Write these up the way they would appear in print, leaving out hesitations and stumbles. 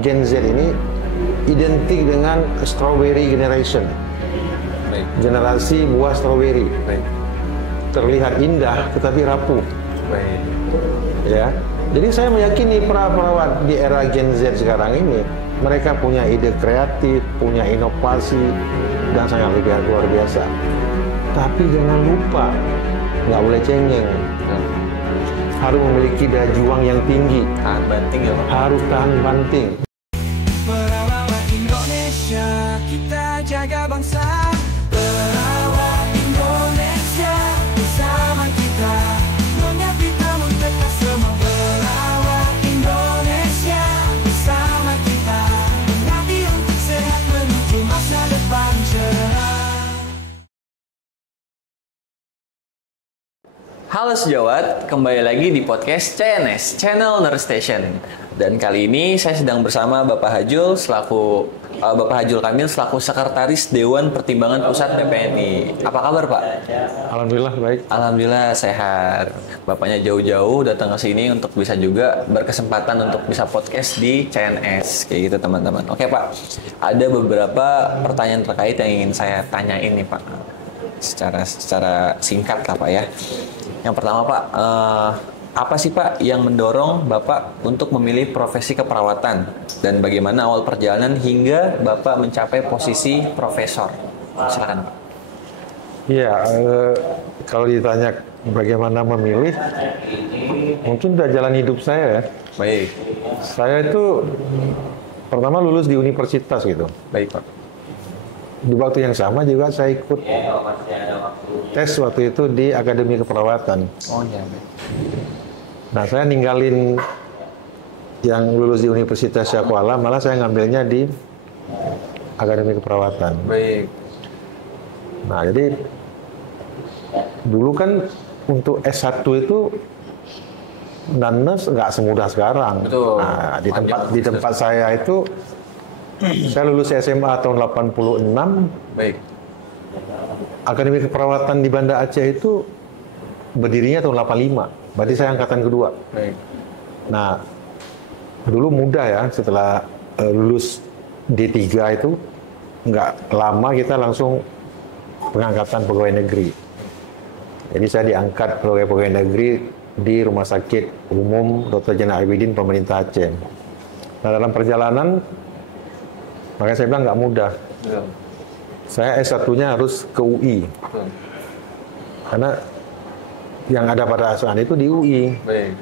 Gen Z ini identik dengan strawberry generation. Baik. Generasi buah strawberry. Baik. Terlihat indah tetapi rapuh. Baik. Ya. Jadi saya meyakini perawat di era Gen Z sekarang ini mereka punya ide kreatif, punya inovasi dan sangat luar biasa. Tapi jangan lupa nggak boleh cengeng. Harus memiliki daya juang yang tinggi. Tahan banting ya Pak? Harus tahan banting. Perawat Indonesia, kita jaga bangsa. Perawat Indonesia, bersama kita. Minyak vitamin tetes semua. Perawat Indonesia, bersama kita. Mengabdi untuk sehat menuju masa depan cerah. Halo sejawat, kembali lagi di podcast CNS, Channel Nurse Station. Dan kali ini saya sedang bersama Bapak Hajul Bapak Hajul Kamil selaku Sekretaris Dewan Pertimbangan Pusat PPNI. Apa kabar Pak? Alhamdulillah baik. Alhamdulillah sehat. Bapaknya jauh-jauh datang ke sini untuk bisa juga berkesempatan untuk bisa podcast di CNS kayak gitu teman-teman. Oke Pak, ada beberapa pertanyaan terkait yang ingin saya tanyain nih Pak. Secara singkat lah Pak ya. Yang pertama Pak, apa sih Pak yang mendorong Bapak untuk memilih profesi keperawatan dan bagaimana awal perjalanan hingga Bapak mencapai posisi profesor? Silakan Pak. Iya, kalau ditanya bagaimana memilih, mungkin udah jalan hidup saya ya. Baik, Saya itu pertama lulus di universitas gitu. baik Pak. Di waktu yang sama juga saya ikut tes waktu itu di Akademi Keperawatan. Oh iya. Baik. Nah, saya ninggalin yang lulus di Universitas Syakuala, malah saya ngambilnya di Akademi Keperawatan. Baik. Nah, jadi dulu kan untuk S1 itu nanes nggak semudah sekarang. Betul. Nah, di tempat saya itu saya lulus SMA tahun 86, Baik. Akademi Keperawatan di Banda Aceh itu berdirinya tahun 85. Berarti saya angkatan kedua. Baik. Nah, dulu mudah ya, setelah lulus D3 itu nggak lama kita langsung pengangkatan pegawai negeri. Jadi saya diangkat pegawai negeri di Rumah Sakit Umum Dr. Zainal Abidin pemerintah Aceh. Nah, dalam perjalanan makanya saya bilang nggak mudah. Betul. Saya S1-nya harus ke UI. Betul. Karena yang ada pada saat itu di UI. Baik.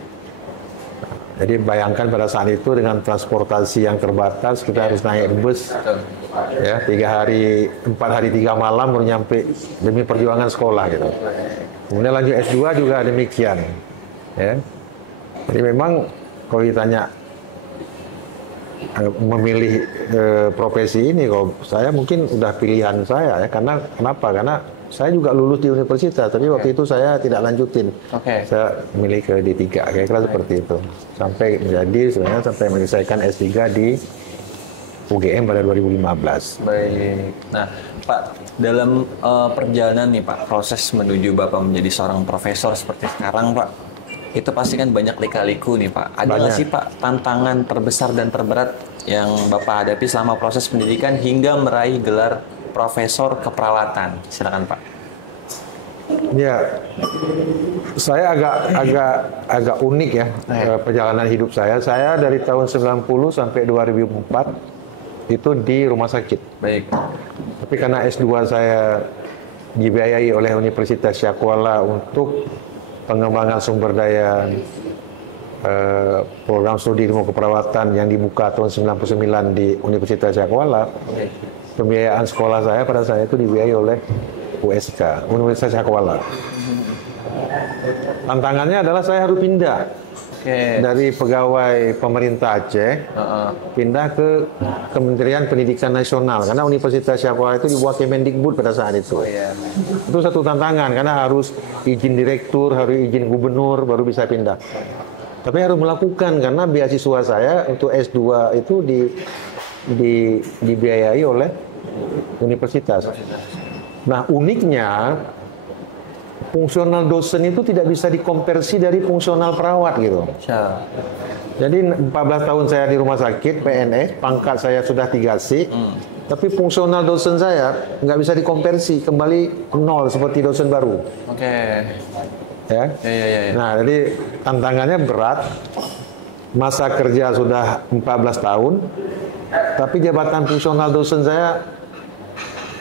Jadi bayangkan pada saat itu dengan transportasi yang terbatas, kita harus naik bus. Betul. Ya, 4 hari 3 malam baru nyampe demi perjuangan sekolah gitu. Kemudian lanjut S2 juga demikian. Ya. Jadi memang kalau ditanya memilih profesi ini, kalau saya mungkin udah pilihan saya ya, karena kenapa? Karena saya juga lulus di universitas, tapi waktu itu saya tidak lanjutin. Saya milih ke D3, kira-kira seperti itu. Sampai menyelesaikan S3 di UGM pada 2015. Baik. Nah, Pak, dalam perjalanan nih Pak, proses menuju Bapak menjadi seorang profesor seperti sekarang Pak, itu pasti kan banyak lika-liku nih Pak. Ada nggak sih Pak tantangan terbesar dan terberat yang Bapak hadapi selama proses pendidikan hingga meraih gelar profesor keperawatan? Silakan Pak. Ya, saya agak unik ya perjalanan hidup saya. Saya dari tahun 90 sampai 2004 itu di rumah sakit. Baik. Tapi karena S2 saya dibiayai oleh Universitas Syakuala untuk pengembangan sumber daya program studi ilmu keperawatan yang dibuka tahun 99 di Universitas Syakuala. Pembiayaan sekolah saya pada saat itu dibiayai oleh USK, Universitas Syakuala. Tantangannya adalah saya harus pindah dari pegawai pemerintah Aceh, pindah ke Kementerian Pendidikan Nasional, karena Universitas Syakuala itu di bawah Kemendikbud pada saat itu. Itu satu tantangan, karena harus izin direktur, harus izin gubernur, baru bisa pindah. Tapi harus melakukan, karena beasiswa saya untuk S2 itu dibiayai oleh universitas. Nah, uniknya fungsional dosen itu tidak bisa dikonversi dari fungsional perawat gitu. Jadi 14 tahun saya di rumah sakit PNS, pangkat saya sudah 3C, tapi fungsional dosen saya nggak bisa dikonversi kembali nol seperti dosen baru. Oke. Ya. Ya. Nah, jadi tantangannya berat. Masa kerja sudah 14 tahun, tapi jabatan fungsional dosen saya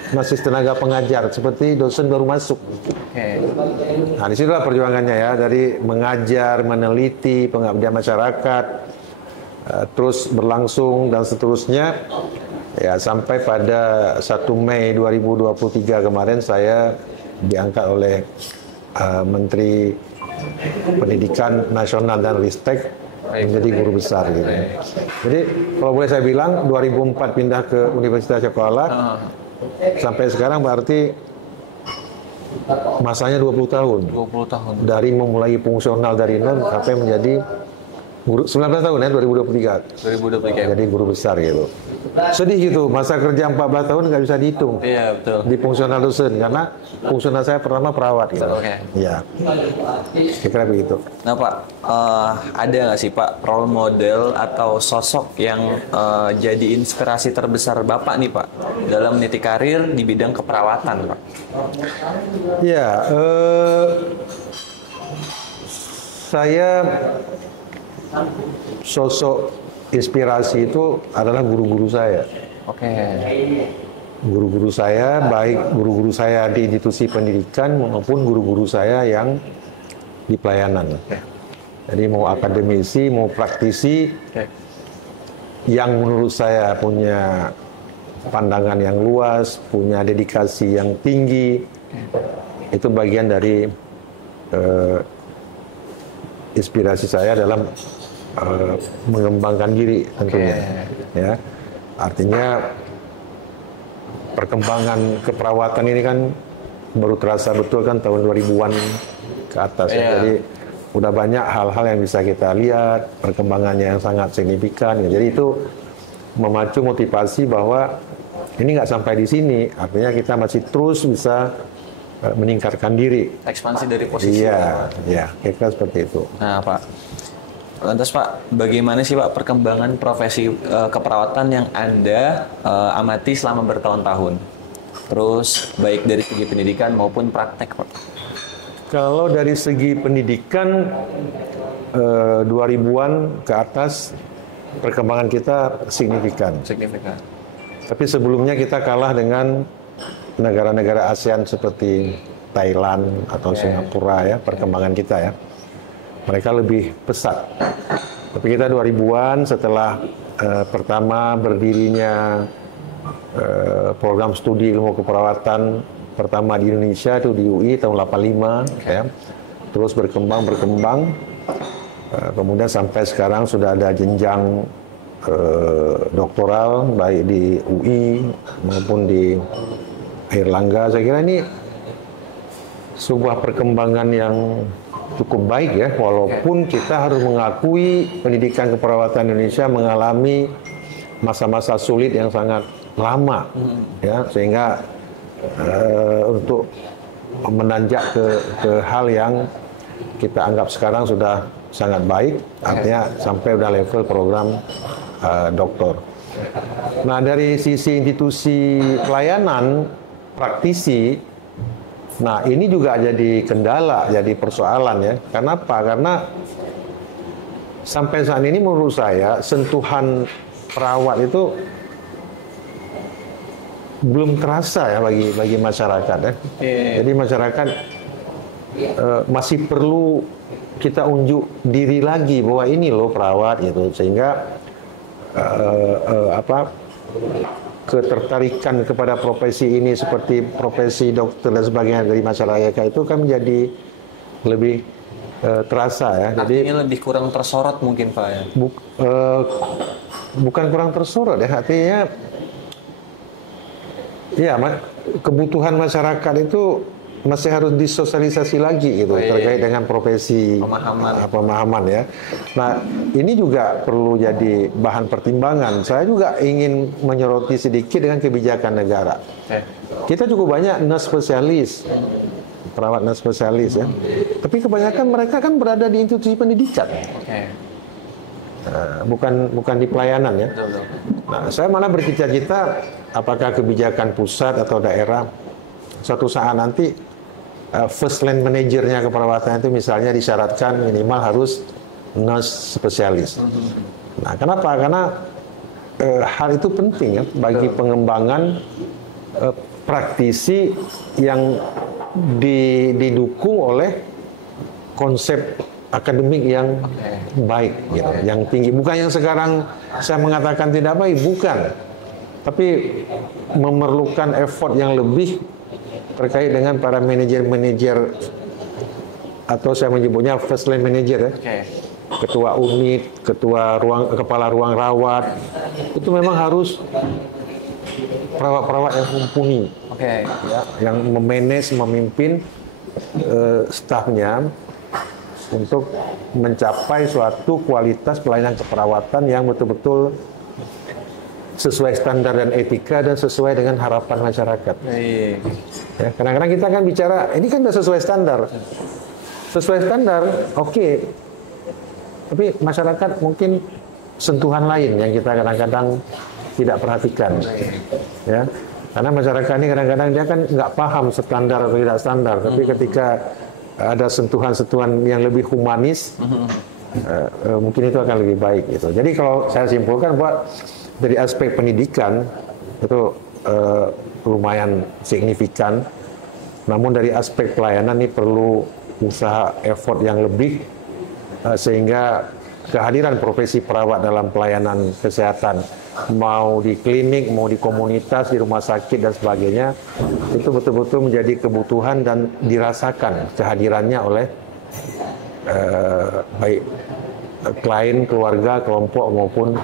masih tenaga pengajar seperti dosen baru masuk. Oke. Nah, disitulah perjuangannya ya, dari mengajar, meneliti, pengabdian masyarakat, terus berlangsung dan seterusnya, ya sampai pada 1 Mei 2023 kemarin saya diangkat oleh Menteri Pendidikan Nasional dan Ristek menjadi guru besar gitu. Jadi kalau boleh saya bilang 2004 pindah ke Universitas Sekolah, sampai sekarang berarti masanya 20 tahun. 20 tahun. Dari memulai fungsional dari nol sampai menjadi guru 19 tahun ya 2023. 2023. Jadi guru besar gitu. Sedih gitu, masa kerja 14 tahun nggak bisa dihitung. Iya, betul. Di fungsional dosen karena fungsional saya pertama perawat gitu. Oke. Iya. Kira-kira begitu. Nah Pak, ada nggak sih Pak role model atau sosok yang jadi inspirasi terbesar Bapak nih Pak dalam meniti karir di bidang keperawatan Pak? Ya, saya sosok inspirasi itu adalah guru-guru saya. Oke. Guru-guru saya, baik guru-guru saya di institusi pendidikan maupun guru-guru saya yang di pelayanan. Jadi mau akademisi, mau praktisi, yang menurut saya punya pandangan yang luas, punya dedikasi yang tinggi, itu bagian dari inspirasi saya dalam mengembangkan diri tentunya. Ya, artinya perkembangan keperawatan ini kan baru terasa betul kan tahun 2000-an ke atas. Ya. Jadi udah banyak hal-hal yang bisa kita lihat, perkembangannya yang sangat signifikan. Ya. Jadi itu memacu motivasi bahwa ini nggak sampai di sini, artinya kita masih terus bisa meningkatkan diri. Ekspansi dari posisi. Iya, kira-kira seperti itu. Nah Pak, lantas Pak, bagaimana sih Pak perkembangan profesi keperawatan yang Anda amati selama bertahun-tahun? Terus baik dari segi pendidikan maupun praktek Pak? Kalau dari segi pendidikan 2000-an ke atas perkembangan kita signifikan. Signifikan. Tapi sebelumnya kita kalah dengan negara-negara ASEAN seperti Thailand atau Singapura ya, perkembangan kita ya. Mereka lebih pesat. Tapi kita 2000-an setelah pertama berdirinya program studi ilmu keperawatan pertama di Indonesia itu di UI tahun 85 ya. Terus berkembang kemudian sampai sekarang sudah ada jenjang doktoral baik di UI maupun di Airlangga. Saya kira ini sebuah perkembangan yang cukup baik ya, walaupun kita harus mengakui pendidikan keperawatan Indonesia mengalami masa-masa sulit yang sangat lama ya, sehingga untuk menanjak ke hal yang kita anggap sekarang sudah sangat baik, artinya sampai udah level program doktor. Nah, dari sisi institusi pelayanan praktisi, nah ini juga jadi kendala, jadi persoalan ya. Kenapa? Karena sampai saat ini menurut saya sentuhan perawat itu belum terasa ya bagi masyarakat ya. Jadi masyarakat masih perlu kita unjuk diri lagi bahwa ini loh perawat gitu, sehingga ketertarikan kepada profesi ini seperti profesi dokter dan sebagainya dari masyarakat itu kan menjadi lebih terasa ya. Jadi lebih kurang tersorot mungkin Pak ya. Bukan kurang tersorot ya, artinya ya kebutuhan masyarakat itu masih harus disosialisasi lagi gitu terkait dengan profesi pemahaman ya. Nah, ini juga perlu jadi bahan pertimbangan. Saya juga ingin menyoroti sedikit dengan kebijakan negara. Kita cukup banyak nurse spesialis, perawat nurse spesialis ya. Tapi kebanyakan mereka kan berada di institusi pendidikan. bukan di pelayanan ya. Betul. Nah, saya malah bercita-cita apakah kebijakan pusat atau daerah suatu saat nanti first line manajernya keperawatan itu misalnya disyaratkan minimal harus nurse spesialis. Nah, kenapa? Karena hal itu penting ya bagi pengembangan praktisi yang didukung oleh konsep akademik yang baik, gitu, yang tinggi. Bukan yang sekarang saya mengatakan tidak baik, bukan. Tapi memerlukan effort yang lebih terkait dengan para manajer-manajer atau saya menyebutnya first line manager ya. Ketua unit, kepala ruang rawat, itu memang harus perawat-perawat yang mumpuni, ya, yang memanage, memimpin stafnya untuk mencapai suatu kualitas pelayanan keperawatan yang betul-betul sesuai standar dan etika dan sesuai dengan harapan masyarakat. Ya, kadang-kadang kita kan bicara, ini kan sudah sesuai standar. Sesuai standar, oke. Tapi masyarakat mungkin sentuhan lain yang kita kadang-kadang tidak perhatikan. Ya, karena masyarakat ini kadang-kadang dia kan nggak paham standar atau tidak standar. Tapi ketika ada sentuhan-sentuhan yang lebih humanis, mungkin itu akan lebih baik. Gitu. Jadi kalau saya simpulkan bahwa dari aspek pendidikan itu lumayan signifikan, namun dari aspek pelayanan ini perlu usaha effort yang lebih sehingga kehadiran profesi perawat dalam pelayanan kesehatan mau di klinik, mau di komunitas, di rumah sakit dan sebagainya itu betul-betul menjadi kebutuhan dan dirasakan kehadirannya oleh baik klien, keluarga, kelompok maupun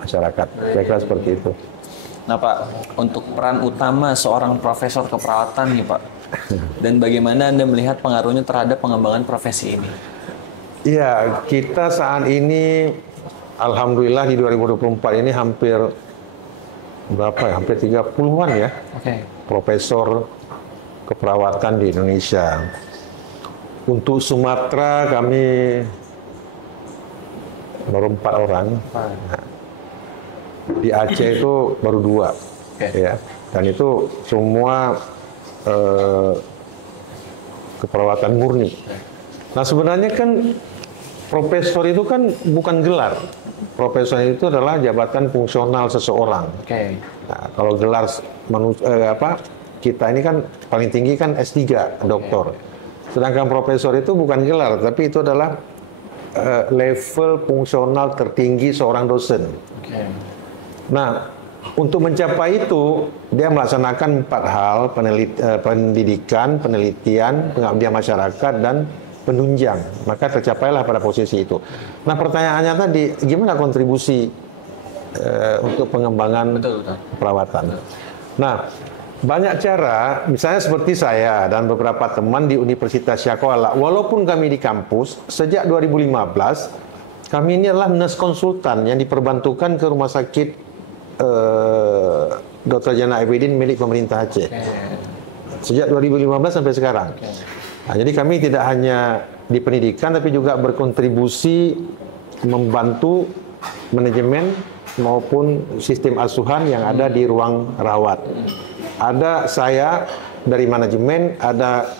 masyarakat. Saya kira seperti itu. Nah Pak, untuk peran utama seorang profesor keperawatan nih Pak, dan bagaimana Anda melihat pengaruhnya terhadap pengembangan profesi ini? Iya, kita saat ini alhamdulillah di 2024 ini hampir berapa ya? Hampir 30-an ya. Profesor keperawatan di Indonesia. Untuk Sumatera kami baru 4 orang. Nah, di Aceh itu baru 2. Ya. Dan itu semua keperawatan murni. Nah, sebenarnya kan profesor itu kan bukan gelar. Profesor itu adalah jabatan fungsional seseorang. Nah, kalau gelar kita ini kan paling tinggi kan S3, doktor. Sedangkan profesor itu bukan gelar, tapi itu adalah level fungsional tertinggi seorang dosen. Nah, untuk mencapai itu dia melaksanakan 4 hal: pendidikan, penelitian, pengabdian masyarakat, dan penunjang. Maka tercapailah pada posisi itu. Nah, pertanyaannya tadi, gimana kontribusi untuk pengembangan perawatan? Nah, banyak cara, misalnya seperti saya dan beberapa teman di Universitas Syakuala, walaupun kami di kampus, sejak 2015, kami ini adalah nurse konsultan yang diperbantukan ke rumah sakit Dr. Jana Abidin milik pemerintah Aceh. Sejak 2015 sampai sekarang. Nah, jadi kami tidak hanya di pendidikan tapi juga berkontribusi membantu manajemen maupun sistem asuhan yang ada di ruang rawat. Ada saya dari manajemen, ada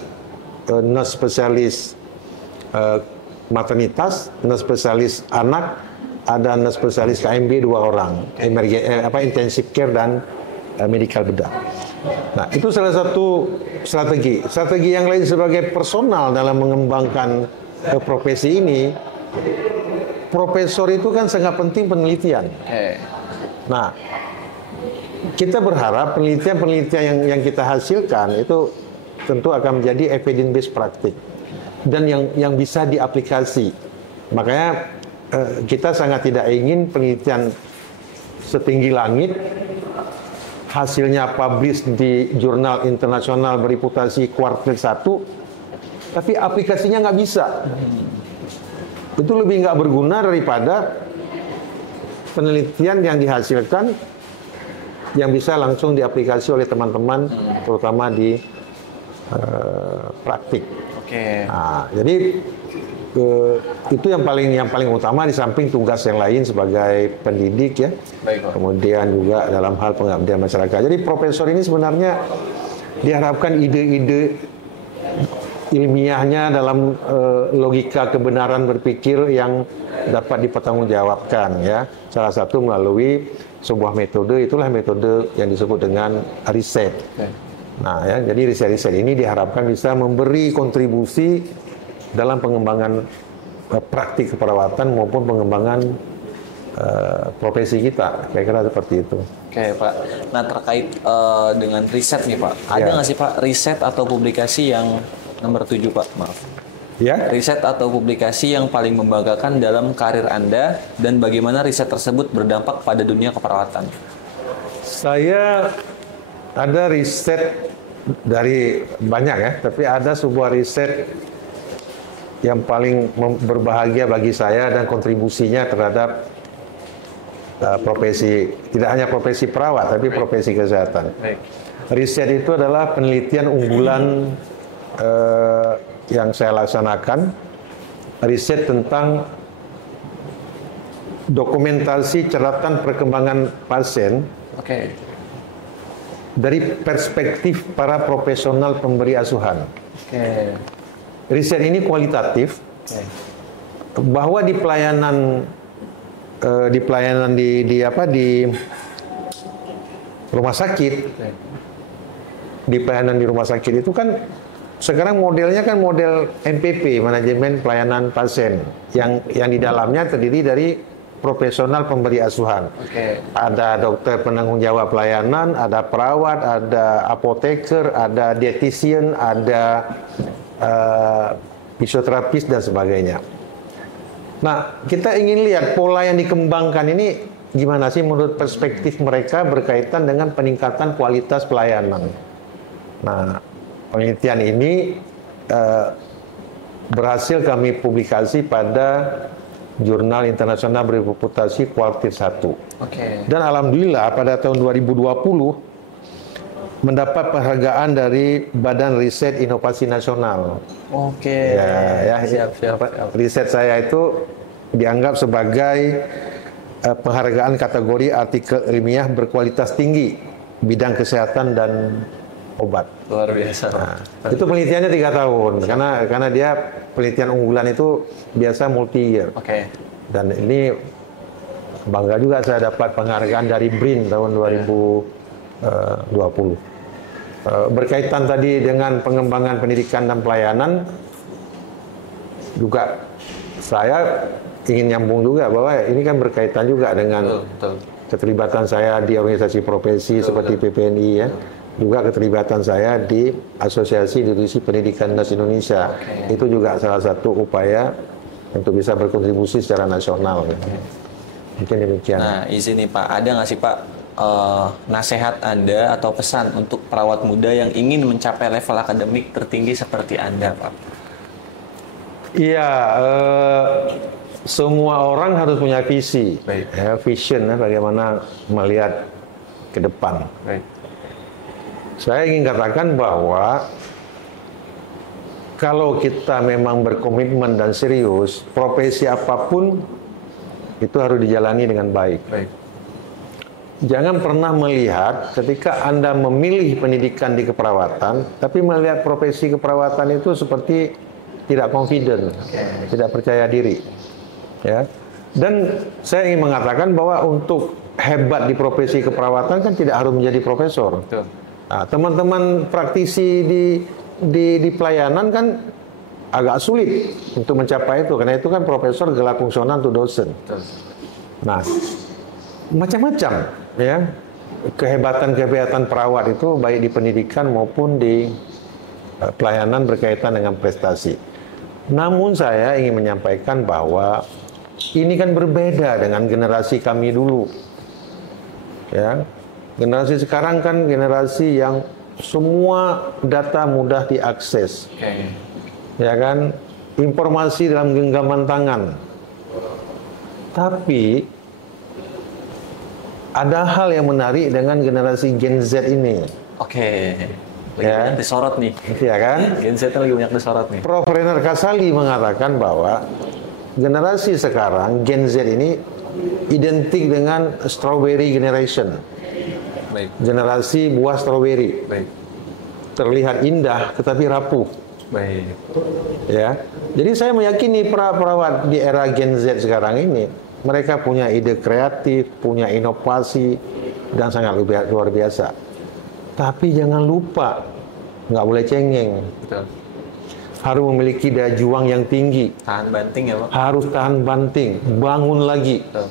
nurse spesialis maternitas, nurse spesialis anak, ada nurse spesialis KMB 2 orang, intensive care dan medical bedah. Nah, itu salah satu strategi. Strategi yang lain sebagai personal dalam mengembangkan profesi ini, profesor itu kan sangat penting penelitian. Nah, kita berharap penelitian yang kita hasilkan itu tentu akan menjadi evidence based practice dan yang bisa diaplikasi. Makanya kita sangat tidak ingin penelitian setinggi langit, hasilnya publish di jurnal internasional bereputasi kuartil 1, tapi aplikasinya nggak bisa. Itu lebih nggak berguna daripada penelitian yang dihasilkan yang bisa langsung diaplikasi oleh teman-teman, terutama di praktik. Nah, jadi itu yang paling utama di samping tugas yang lain sebagai pendidik ya. Baik, Pak. Kemudian juga dalam hal pengabdian masyarakat. Jadi profesor ini sebenarnya diharapkan ide-ide ilmiahnya dalam logika kebenaran berpikir yang dapat dipertanggungjawabkan ya. Salah satu melalui sebuah metode, itulah metode yang disebut dengan riset. Nah ya, jadi riset-riset ini diharapkan bisa memberi kontribusi dalam pengembangan praktik keperawatan maupun pengembangan profesi kita, kira-kira seperti itu. Oke Pak, nah terkait dengan riset nih Pak, ada nggak sih Pak riset atau publikasi yang nomor 7 Pak, maaf. Ya. Riset atau publikasi yang paling membanggakan dalam karir Anda dan bagaimana riset tersebut berdampak pada dunia keperawatan? Saya ada riset dari banyak ya, tapi ada sebuah riset yang paling berbahagia bagi saya dan kontribusinya terhadap profesi, tidak hanya profesi perawat, tapi profesi kesehatan. Riset itu adalah penelitian unggulan yang saya laksanakan, riset tentang dokumentasi catatan perkembangan pasien dari perspektif para profesional pemberi asuhan. Riset ini kualitatif, bahwa di pelayanan di rumah sakit, di pelayanan di rumah sakit itu kan sekarang modelnya kan model MPP, manajemen pelayanan pasien, yang di dalamnya terdiri dari profesional pemberi asuhan. Ada dokter penanggung jawab pelayanan, ada perawat, ada apoteker, ada dietitian, ada fisioterapis dan sebagainya. Nah, kita ingin lihat pola yang dikembangkan ini gimana sih menurut perspektif mereka berkaitan dengan peningkatan kualitas pelayanan. Nah, penelitian ini berhasil kami publikasi pada Jurnal Internasional Berreputasi Kualitatif 1. Dan alhamdulillah pada tahun 2020 mendapat penghargaan dari Badan Riset Inovasi Nasional. Siap. Riset saya itu dianggap sebagai penghargaan kategori artikel ilmiah berkualitas tinggi bidang kesehatan dan obat. Luar biasa. Nah, itu penelitiannya 3 tahun karena dia penelitian unggulan itu biasa multi year. Dan ini bangga juga saya dapat penghargaan dari BRIN tahun 2020. Berkaitan tadi dengan pengembangan pendidikan dan pelayanan, juga saya ingin nyambung juga bahwa ini kan berkaitan juga dengan keterlibatan saya di organisasi profesi seperti PPNI ya, juga keterlibatan saya di Asosiasi Institusi Pendidikan Nas Indonesia. Itu juga salah satu upaya untuk bisa berkontribusi secara nasional. Mungkin demikian. Nah, izin nih Pak, ada nggak sih Pak nasihat Anda atau pesan untuk perawat muda yang ingin mencapai level akademik tertinggi seperti Anda, Pak? Iya, semua orang harus punya visi, vision, bagaimana melihat ke depan. Saya ingin katakan bahwa kalau kita memang berkomitmen dan serius, profesi apapun itu harus dijalani dengan baik. Jangan pernah melihat ketika Anda memilih pendidikan di keperawatan, tapi melihat profesi keperawatan itu seperti tidak confident, tidak percaya diri. Ya. Dan saya ingin mengatakan bahwa untuk hebat di profesi keperawatan kan tidak harus menjadi profesor. Nah, teman-teman praktisi di pelayanan kan agak sulit untuk mencapai itu, karena itu kan profesor gelar fungsional untuk dosen. Nah, macam-macam ya kehebatan perawat itu baik di pendidikan maupun di pelayanan berkaitan dengan prestasi. Namun saya ingin menyampaikan bahwa ini kan berbeda dengan generasi kami dulu. Ya, generasi sekarang kan generasi yang semua data mudah diakses. Ya kan, informasi dalam genggaman tangan. Tapi ada hal yang menarik dengan generasi Gen Z ini. Lagi banyak disorot nih. ya kan? Gen Z lagi banyak disorot nih. Prof. Renard Kasali mengatakan bahwa generasi sekarang Gen Z ini identik dengan strawberry generation, Baik. generasi buah strawberry, Baik. terlihat indah tetapi rapuh. Baik. Ya, jadi saya meyakini perawat di era Gen Z sekarang ini mereka punya ide kreatif, punya inovasi dan sangat luar biasa. Tapi jangan lupa, nggak boleh cengeng, Betul. harus memiliki daya juang yang tinggi, Tahan banting ya Pak. harus tahan banting, bangun lagi. Betul.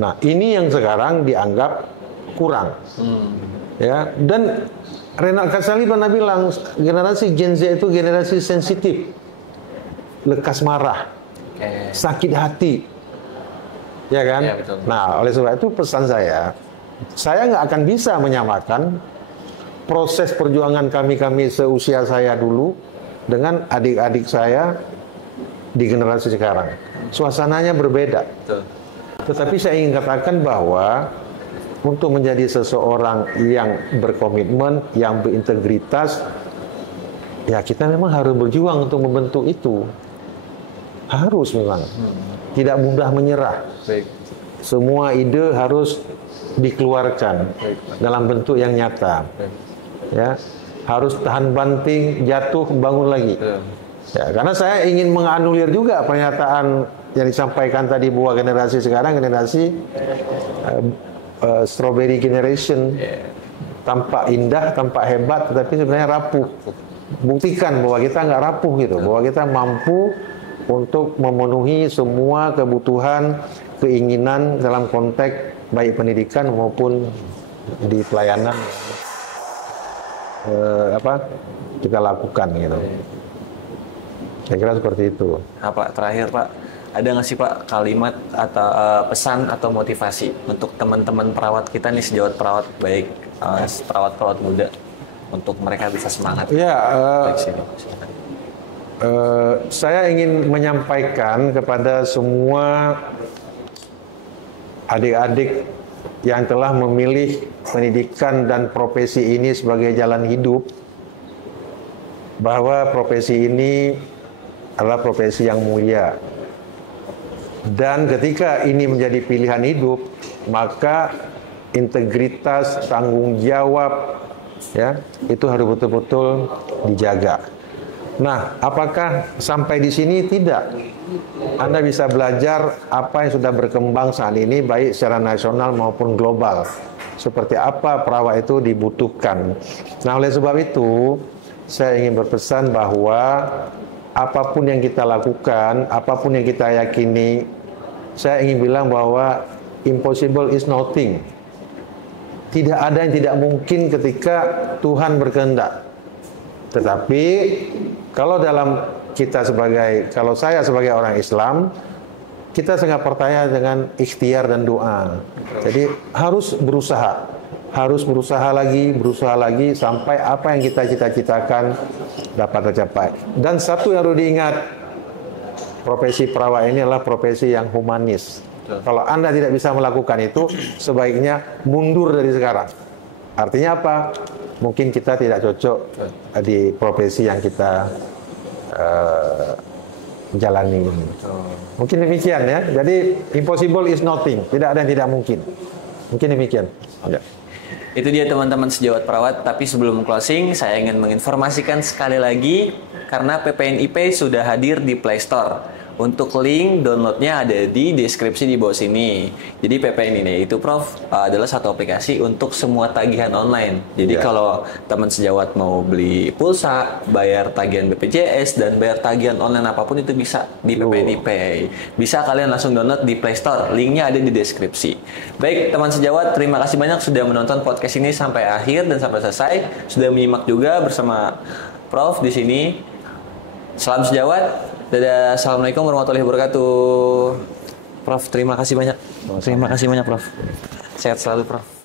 Nah, ini yang sekarang dianggap kurang. Ya, dan Renald Kasali pernah bilang generasi Gen Z itu generasi sensitif, lekas marah, Oke. sakit hati, ya kan? Ya, betul. Nah, oleh sebab itu pesan saya nggak akan bisa menyamakan proses perjuangan kami seusia saya dulu dengan adik-adik saya di generasi sekarang. Suasananya berbeda. Betul. Tetapi saya ingin katakan bahwa untuk menjadi seseorang yang berkomitmen, yang berintegritas, ya kita memang harus berjuang untuk membentuk itu. Harus memang. Tidak mudah menyerah. Baik. Semua ide harus dikeluarkan dalam bentuk yang nyata. Ya, harus tahan banting, jatuh, bangun lagi. Ya, karena saya ingin menganulir juga pernyataan yang disampaikan tadi bahwa generasi sekarang generasi strawberry generation, tampak indah, tampak hebat, tetapi sebenarnya rapuh. Buktikan bahwa kita nggak rapuh gitu, bahwa kita mampu untuk memenuhi semua kebutuhan, keinginan dalam konteks baik pendidikan maupun di pelayanan kita lakukan gitu. Saya kira seperti itu. Nah, Pak, terakhir Pak, ada nggak sih Pak kalimat atau pesan atau motivasi untuk teman-teman perawat kita nih, sejawat perawat baik perawat-perawat muda untuk mereka bisa semangat? Ya, Baik, sini. Silakan. saya ingin menyampaikan kepada semua adik-adik yang telah memilih pendidikan dan profesi ini sebagai jalan hidup, bahwa profesi ini adalah profesi yang mulia. Dan ketika ini menjadi pilihan hidup, maka integritas, tanggung jawab, ya, itu harus betul-betul dijaga. Nah, apakah sampai di sini? Tidak. Anda bisa belajar apa yang sudah berkembang saat ini, baik secara nasional maupun global. Seperti apa perawat itu dibutuhkan. Nah, oleh sebab itu, saya ingin berpesan bahwa apapun yang kita lakukan, apapun yang kita yakini, saya ingin bilang bahwa impossible is nothing. Tidak ada yang tidak mungkin ketika Tuhan berkehendak. Tetapi kalau kalau saya sebagai orang Islam, kita sangat percaya dengan ikhtiar dan doa. Jadi harus berusaha lagi sampai apa yang kita cita-citakan dapat tercapai. Dan satu yang harus diingat, profesi perawat ini adalah profesi yang humanis. Kalau Anda tidak bisa melakukan itu, sebaiknya mundur dari sekarang. Artinya apa? Mungkin kita tidak cocok di profesi yang kita jalani ini. Mungkin demikian ya. Jadi impossible is nothing. Tidak ada yang tidak mungkin. Mungkin demikian. Ya. Itu dia teman-teman sejawat perawat. Tapi sebelum closing, saya ingin menginformasikan sekali lagi karena PPNIP sudah hadir di Play Store. Untuk link downloadnya ada di deskripsi di bawah sini. Jadi PPN ini itu Prof adalah satu aplikasi untuk semua tagihan online. Jadi kalau teman sejawat mau beli pulsa, bayar tagihan BPJS dan bayar tagihan online apapun itu bisa di PPNIP. Bisa kalian langsung download di Play Store. Linknya ada di deskripsi. Baik teman sejawat, terima kasih banyak sudah menonton podcast ini sampai akhir dan sampai selesai. Sudah menyimak juga bersama Prof di sini. Salam sejawat. Dadah, assalamualaikum warahmatullahi wabarakatuh. Prof, terima kasih banyak. Terima kasih banyak, Prof. Sehat selalu, Prof.